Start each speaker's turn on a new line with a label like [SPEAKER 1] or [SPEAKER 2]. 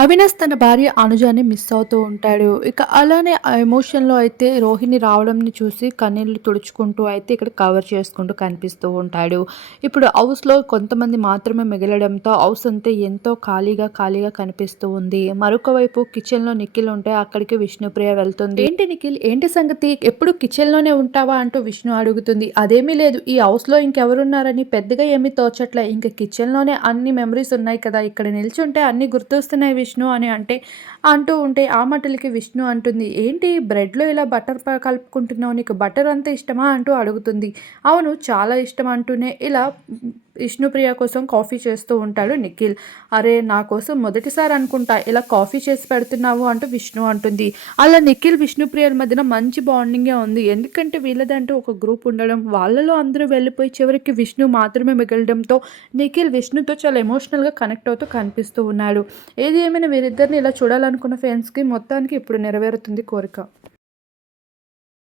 [SPEAKER 1] అవినాష్ తన భార్య అనుజాని మిస్ అవుతూ ఉంటాడు. ఇక అలానే ఆ ఎమోషన్లో అయితే రోహిణి రావడంని చూసి కన్నీళ్ళు తుడుచుకుంటూ అయితే ఇక్కడ కవర్ చేసుకుంటూ కనిపిస్తూ ఉంటాడు. ఇప్పుడు హౌస్లో కొంతమంది మాత్రమే మిగలడంతో హౌస్ అంతే ఎంతో ఖాళీగా ఖాళీగా కనిపిస్తూ ఉంది. మరొక వైపు కిచెన్లో నిఖిల్ ఉంటే అక్కడికి విష్ణుప్రియ వెళ్తుంది. ఏంటి నిఖిల్? ఏంటి సంగతి? ఎప్పుడు కిచెన్లోనే ఉంటావా అంటూ విష్ణు అడుగుతుంది. అదేమీ లేదు. ఈ హౌస్లో ఇంకెవరున్నారని పెద్దగా ఏమీ తోచట్లే. ఇంకా కిచెన్లోనే అన్ని మెమరీస్ ఉన్నాయి కదా. ఇక్కడ నిల్చుంటే అన్ని గుర్తొస్తున్నాయి విష్ణు అని అంటే అంటూ ఉంటే ఆ మాటలకి విష్ణు అంటుంది. ఏంటి బ్రెడ్లో ఇలా బటర్ కలుపుకుంటున్నావు? నీకు బటర్ అంత ఇష్టమా? అంటూ అడుగుతుంది. అవును చాలా ఇష్టం అంటూనే ఇలా విష్ణుప్రియ కోసం కాఫీ చేస్తూ ఉంటాడు నిఖిల్. అరే నా కోసం మొదటిసారి అనుకుంటా ఇలా కాఫీ చేసి పెడుతున్నావు అంటూ విష్ణు అంటుంది. అలా నిఖిల్ విష్ణుప్రియల మధ్యన మంచి బాండింగే ఉంది. ఎందుకంటే వీళ్ళదంటూ ఒక గ్రూప్ ఉండడం వాళ్ళలో అందరూ వెళ్ళిపోయి చివరికి విష్ణు మాత్రమే మిగలడంతో నిఖిల్ విష్ణుతో చాలా ఎమోషనల్గా కనెక్ట్ అవుతూ కనిపిస్తూ ఉన్నాడు. ఏది ఏమైనా వీరిద్దరిని ఇలా చూడాలనుకున్న ఫ్రెండ్స్కి మొత్తానికి ఇప్పుడు నెరవేరుతుంది కోరిక.